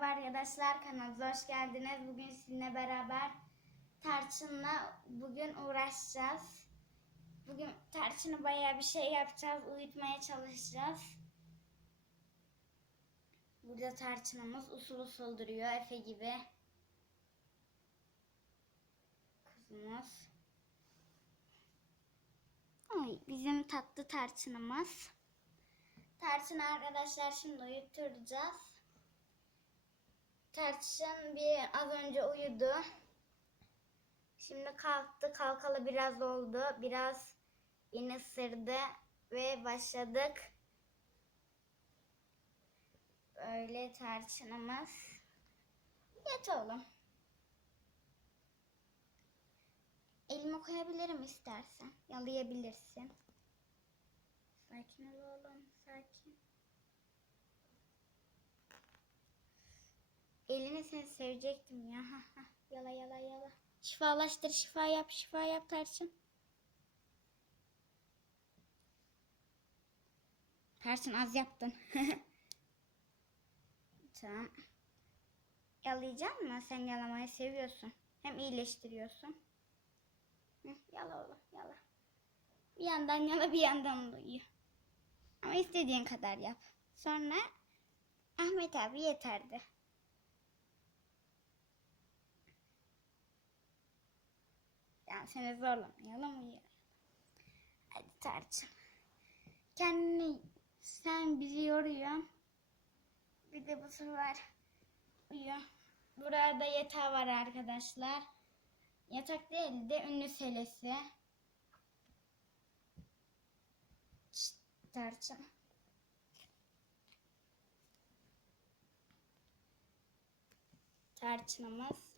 Merhaba arkadaşlar kanalımıza hoş geldiniz. Bugün sizinle beraber tarçınla bugün uğraşacağız. Bugün tarçını bayağı bir şey yapacağız. Uyutmaya çalışacağız. Burada tarçınımız usul usul duruyor Efe gibi. Kızımız. Ay, bizim tatlı tarçınımız. Tarçın arkadaşlar şimdi uyutturacağız. Tarçın bir az önce uyudu. Şimdi kalktı. Kalkalı biraz oldu. Biraz beni ısırdı ve başladık. Böyle tarçınımız. Yat oğlum. Elime koyabilirim istersen. Yalayabilirsin. Sakin ol oğlum. Sakin. Elini sen sevecektim ya. Yala yala yala. Şifalaştır şifa yap şifa yap Tarçın. Tarçın az yaptın. tamam. Yalayacak mı? Sen yalamayı seviyorsun. Hem iyileştiriyorsun. Yala oğlum yala. Bir yandan yala bir yandan da uyu. Ama istediğin kadar yap. Sonra Ahmet abi yeterdi. Seni zorlamayalım uyuyalım. Hadi Tarçın. Kendini sen bizi yoruyorsun. Bir de bu sefer uyuyor. Burada yatağı var arkadaşlar. Yatak değil de ünlü selesi. Şşt, Tarçın. Tarçınımız.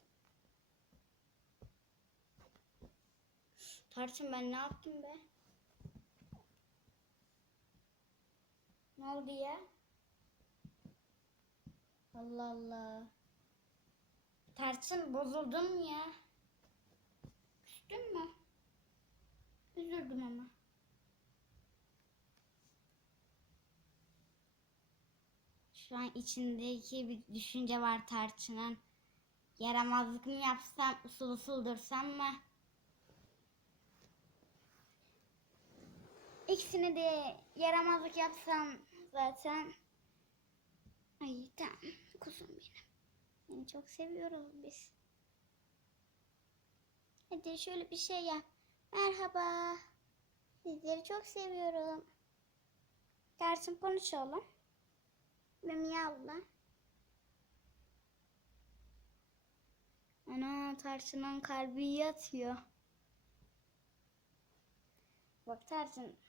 Tarçın ben ne yaptım be? Ne oldu ya? Allah Allah. Tarçın bozuldun ya? Küstün mü? Üzüldüm ama. Şu an içindeki bir düşünce var tarçının. Yaramazlık mı yapsam, usul usul dursam mı? İkisini de yaramazlık yapsam zaten. Ay tamam kuzum benim. Seni çok seviyoruz biz. Hadi şöyle bir şey yap. Merhaba. Sizleri çok seviyorum. Dersin konuş oğlum. Ve miyavla. Ana tarçının kalbi yatıyor. Bak Tarçın.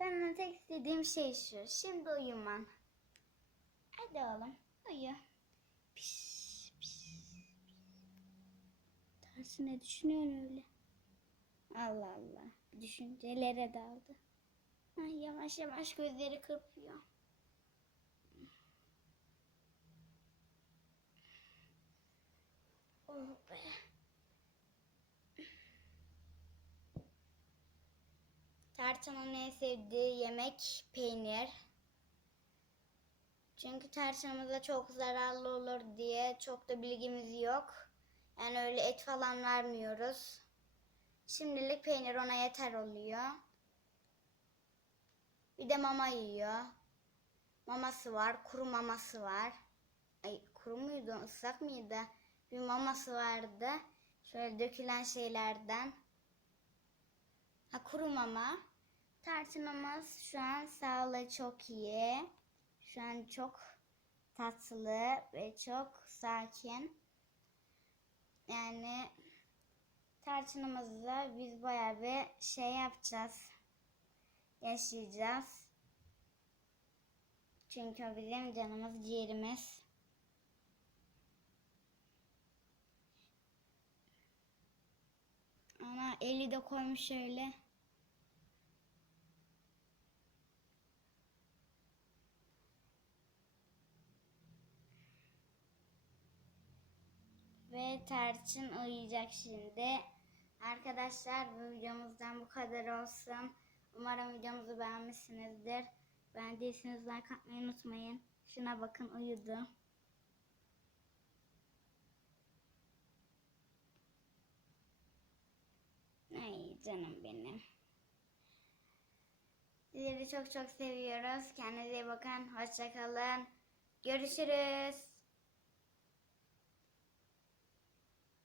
Benden tek istediğim şey şu. Şimdi uyuman. Hadi oğlum uyu. Pis, pis. Tarçın ne düşünüyorsun öyle? Allah Allah. Düşüncelere daldı. Ay, yavaş yavaş gözleri kırpıyor. Oh be. Tarçın'ın en sevdiği yemek peynir. Çünkü tarçınımıza çok zararlı olur diye çok da bilgimiz yok. Yani öyle et falan vermiyoruz. Şimdilik peynir ona yeter oluyor. Bir de mama yiyor. Maması var, kuru maması var. Ay kuru muydu, ıslak mıydı? Bir maması vardı. Şöyle dökülen şeylerden. Ha kuru mama. Tarçınımız şu an sağlığı çok iyi. Şu an çok tatlı ve çok sakin. Yani tarçınımızla biz bayağı bir şey yapacağız. Yaşayacağız. Çünkü bizim canımız, ciğerimiz. Ana eli de koymuş şöyle. ve Tarçın uyuyacak şimdi. Arkadaşlar bu videomuzdan bu kadar olsun. Umarım videomuzu beğenmişsinizdir. Beğendiyseniz like atmayı unutmayın. Şuna bakın uyudu. Ay canım benim. Sizleri çok çok seviyoruz. Kendinize iyi bakın. Hoşçakalın. Görüşürüz.